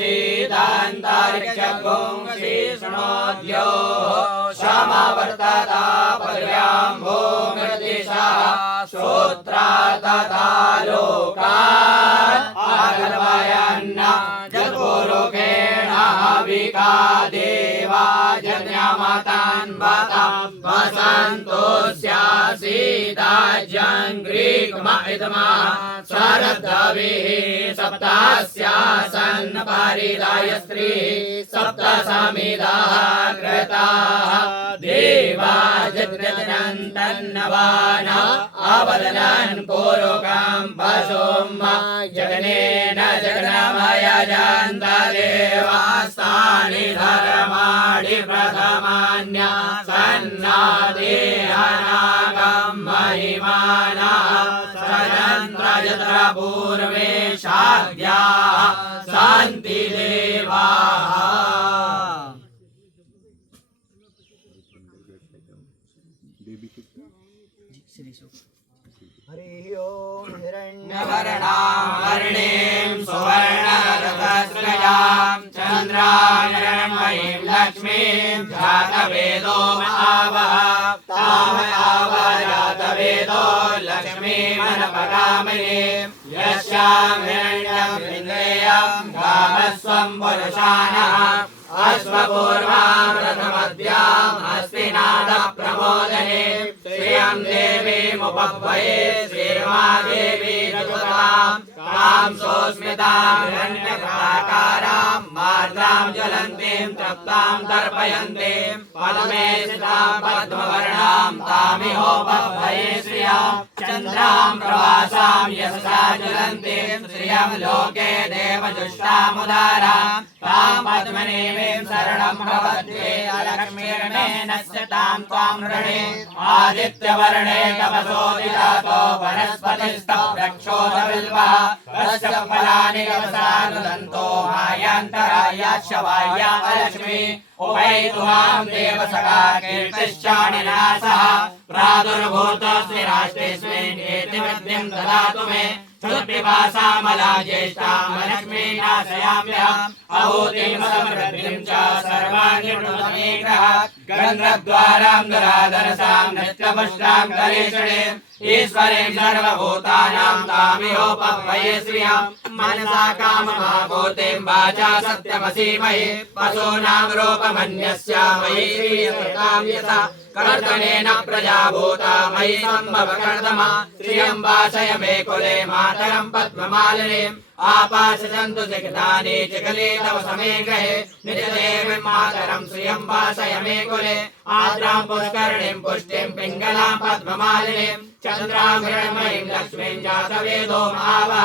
शीतान्तरिक्षगुंसि शृणोद्यो क्षमावर्तता पर्याम्भो मृदिशा श्रोत्रा तथा लोकात् आगर्वयन्न जगुरुकेण हविका देवा जन्यमतान् वतं वसन्तोऽस्यासीदाज्यङ्ग्रीक्म इदमः शरद्भिः सप्तास्यासन् परिदाय स्त्रीः सप्त समिदाः कृताः देवा जग्रजनन्तन्नवान अवदनन् पूर्वकं पशुम् जगनेन जगनमयजन्त देवास्तानि धर्माणि प्रथमान्य सन्नादेहनागं महिमानः सयन्त्र यत्र पूर्वे शाद्याः सन्ति देवाः। हरि ओम हिरण्यवर्णां वर्णीं सुवर्णरथस्रजां चन्द्रामणीं लक्ष्मीं जातवेदो महावः ताम् जातवेदो लक्ष्मीमनपगामिनीं यस्यां हिरण्यं इन्द्रियं गामस्वं पुरुषाणः अश्वपूर्वां प्रथमद्यां हस्तिनाद प्रमोदने श्रियं देवीमुपह्वये श्रीर्मादेवी रघुतां तां सोऽस्मितां हिरण्यप्राकारां मार्गां ज्वलन्तीं तप्तां तर्पयन्तीं पद्मे स्थितां पद्मवर्णां तामिहोपह्वये श्रियां चन्द्रां प्रवासां यशसा ज्वलन्तीं श्रियं लोके देवजुष्टामुदारां तां पद्मनीं शरणं प्रपद्ये अलक्ष्मीर्मेणस्य तां त्वां ऋणे आदित्यवर्णे तपसोदितातो वनस्पतिस्तव रक्षोदविल्वः तस्य फलानि रवसानुदन्तो हायान्तरायाश्चवाया अलक्ष्मी उभयतुमां देवसखा कीर्तिश्चानिनासः प्रादुर्भूतोऽस्मि राष्ट्रेऽस्मिन् एति वृद्धिं ददातु मे क्षुत्पिपासामला ज्येष्ठां लक्ष्मीं नाशयाम्यहम् आहूतिं समृद्धिं च सर्वाङ्गिणोदमीग्रः गन्धद्वारां दुराधरसां नित्यपुष्टां करेषणीं ईश्वरीं सर्वभूतानां तामिहोपह्वये श्रियं मनसा काममाभूतिं वाचा सत्यमसीमहि पशूनां रूपमन्यस्य मयि श्रीयसतां यथा कर्दनेन प्रजाभूता मयि सम्भव कर्दमा श्रियं वासय मे कुले मातरं पद्ममालिनीम् आपाशयन्तु जगदानि जगले तव समे गृहे निजदेवीं मातरं श्रियं वासय मे कुले आद्रां पुष्करणीं पुष्टिं पिङ्गलां पद्ममालिनीं चन्द्रां हिरण्मयीं लक्ष्मीं जातवेदो महावः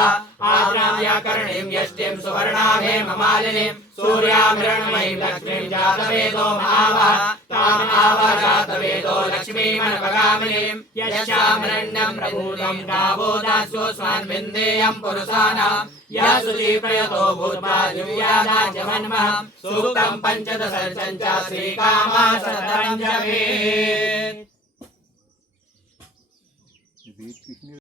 आद्रां व्याकरणीं यष्टिं सुवर्णाभेममालिनीं सूर्यां हिरण्मयीं लक्ष्मीं जातवेदो महावः ताम् आवः जातवेदो लक्ष्मीमनपगामिनीं यस्यां हिरण्यं प्रभूतं गावो दास्यो स्वान्विन्देयं पुरुषाणां या शुचिप्रयतो भूत्वा दिव्यादाजमन्महं सूक्तं पञ्चदशर्चं च श्रीकामा शतरं जपेत्।